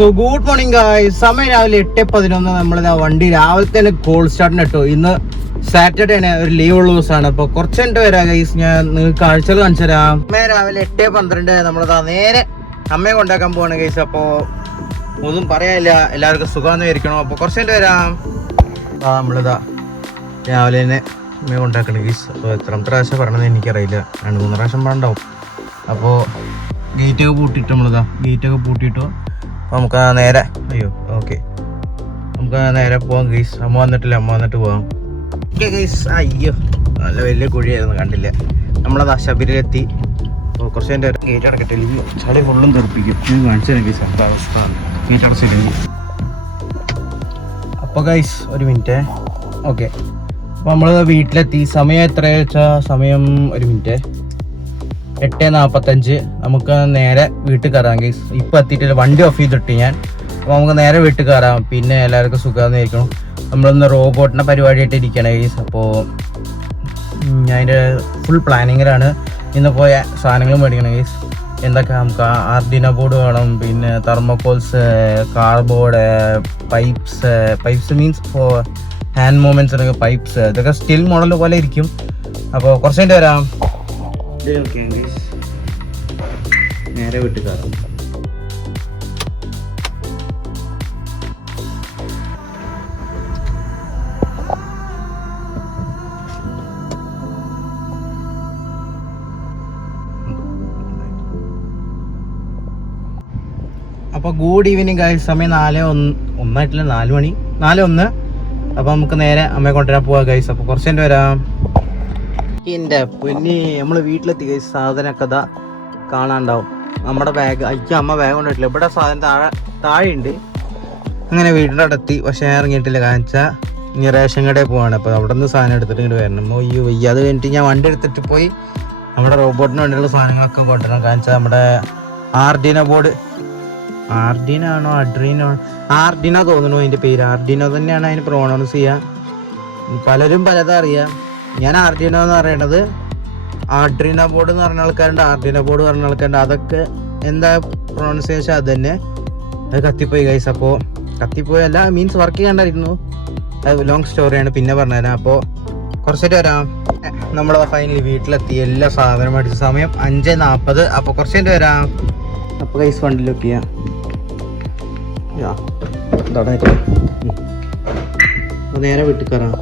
So good morning guys. സമയം രാവിലെ 8:11. നമ്മളിതാ വണ്ടി രാവിലെ തന്നെ കോൾഡ് സ്റ്റാർട്ടിന് ഇട്ടു. ഇന്ന് സാറ്റർഡേ ആണ്, ഒരു ലീവ് ഉള്ള ദിവസമാണ്. അപ്പൊ കുറച്ച് കഴിഞ്ഞിട്ട് വരാം ഗൈസ്, ഞാൻ നിങ്ങൾക്ക് കാഴ്ചകൾ കാണിച്ചു തരാം. സമയം രാവിലെ 8:12. നമ്മളിതാ നേരെ അമ്മയെ കൊണ്ടാക്കാൻ പോവാണ് ഗൈസ്. അപ്പോ ഒന്നും പറയാനില്ല, എല്ലാവർക്കും സുഖമെന്ന് വിചാരിക്കണം. അപ്പൊ കുറച്ച് കഴിഞ്ഞിട്ട് വരാം. നമ്മളിതാ രാവിലെ തന്നെ അമ്മയെ കൊണ്ടാക്കണം ഗൈസ്. അപ്പോൾ എത്രാമത്തെ പ്രാവശ്യം പറയണമെന്ന് എനിക്കറിയില്ല, 2-3 പ്രാവശ്യം പറഞ്ഞിട്ടുണ്ടാവും. അപ്പോൾ ഗേറ്റൊക്കെ പൂട്ടിയിട്ട് ഗേറ്റൊക്കെ പൂട്ടിയിട്ടു. അപ്പോൾ നമുക്ക് നേരെ നമുക്ക് നേരെ പോവാം ഗൈസ്. അമ്മ വന്നിട്ടില്ല, അമ്മ വന്നിട്ട് പോവാം. Okay guys. അയ്യോ, നല്ല വലിയ കുഴിയായിരുന്നു, കണ്ടില്ല. നമ്മളത് ശബരിലെത്തി. അപ്പോൾ കുറച്ച് എൻ്റെ ഗേറ്റ് അടക്കട്ടെ, ചളി ഫുള്ളും തെറിപ്പിക്കും. ഞാൻ കാണിച്ചു തരാം ഗൈസ് എന്താ അവസ്ഥ. ഗേറ്റ് അടച്ചില്ലെങ്കിൽ. അപ്പോൾ ഗൈസ് ഒരു മിനിറ്റ്. ഓക്കെ, അപ്പോൾ നമ്മൾ വീട്ടിലെത്തി. സമയം എത്രയാ വെച്ചാൽ സമയം ഒരു മിനിറ്റ് 8:45. നമുക്ക് നേരെ വീട്ടിൽ കയറാം ഗൈസ്. ഇപ്പോൾ എത്തിയിട്ടില്ല, വണ്ടി ഓഫ് ചെയ്തിട്ട് ഞാൻ. അപ്പോൾ നമുക്ക് നേരെ വീട്ടിൽ കയറാം. പിന്നെ എല്ലാവർക്കും സുഖമായിരിക്കണം. നമ്മളൊന്ന് റോബോട്ടിൻ്റെ പരിപാടിയായിട്ട് ഇരിക്കണം ഗൈസ്. അപ്പോൾ ഞാൻ അതിൻ്റെ ഫുൾ പ്ലാനിങ്ങിലാണ്. ഇന്ന് പോയ സാധനങ്ങൾ മേടിക്കണം ഗൈസ്. എന്തൊക്കെ നമുക്ക് ആർഡിനോ ബോർഡ് വേണം, പിന്നെ thermocols, cardboard, pipes means for hand മൂവ്മെൻറ്റ്സിനൊക്കെ പൈപ്സ്. ഇതൊക്കെ സ്റ്റിൽ മോഡൽ പോലെ ഇരിക്കും. അപ്പോൾ കുറച്ച് കഴിഞ്ഞിട്ട് വരാം. നേരെ വീട്ടിൽ കയറാം. അപ്പോൾ ഗുഡ് ഈവനിങ് ഗൈസ്. സമയം 4:01 4 മണി 4:01. അപ്പോൾ നമുക്ക് നേരെ അമ്മയെ കൊണ്ടുവരാൻ പോവാം ഗൈസ്. അപ്പോൾ കുറച്ച് കഴിഞ്ഞിട്ട് വരാം. എൻ്റെ പൊന്നി, നമ്മൾ വീട്ടിലെത്തി ഗൈസ്. സാധനമൊക്കെ ഇതാ കാണാണ്ടാവും. നമ്മുടെ ബാഗ് അമ്മ ബാഗ് കൊണ്ടിട്ടില്ല. ഇവിടെ സാധനം താഴെയുണ്ട്. അങ്ങനെ വീടിൻ്റെ അടുത്തെത്തി, പക്ഷേ ഇറങ്ങിയിട്ടില്ല. കാണിച്ചാൽ ഇനി റേഷൻ കടയിൽ പോവാണ്. അപ്പോൾ അവിടെ നിന്ന് സാധനം എടുത്തിട്ട് ഇങ്ങോട്ട് വരണം. അയ്യോ വയ്യ. അത് കഴിഞ്ഞിട്ട് ഞാൻ വണ്ടി എടുത്തിട്ട് പോയി നമ്മുടെ റോബോട്ടിന് വേണ്ടിയുള്ള സാധനങ്ങളൊക്കെ കൊണ്ടുവരണം. കാണിച്ചാൽ നമ്മുടെ ആർഡിനോ ബോർഡ്, ആർഡിനോ തോന്നുന്നു അതിൻ്റെ പേര്. ആർഡിനോ തന്നെയാണ് അതിന് പ്രൊണൗൺസ് ചെയ്യുക. പലരും പലതും അറിയാം. ഞാൻ ആർഡിനോ എന്ന് പറയണത്. ആർഡിനോ ബോർഡ് എന്ന് പറഞ്ഞ ആൾക്കാരുണ്ട്, ആർഡിനോ ബോർഡ് പറഞ്ഞ ആൾക്കാരുണ്ട്. അതൊക്കെ എന്താ പ്രൊണൗൺസിയേഷൻ അത് തന്നെ. അത് കത്തിപ്പോയി ഗൈസ്. അപ്പോൾ കത്തിപ്പോയല്ല, മീൻസ് വർക്ക് ചെയ്യാണ്ടായിരുന്നു. അത് ലോങ് സ്റ്റോറിയാണ്, പിന്നെ പറഞ്ഞുതരാം. അപ്പോൾ കുറച്ചിട്ട് വരാം. നമ്മൾ ഫൈനലി വീട്ടിലെത്തി. എല്ലാ സാധനവും മേടിച്ച സമയം 5:40. അപ്പോൾ കുറച്ചിട്ട് വരാം. അപ്പോൾ ഗൈസ് വണ്ടിയിലൊക്കെ ചെയ്യാം. നേരെ വീട്ടിൽ കയറാം.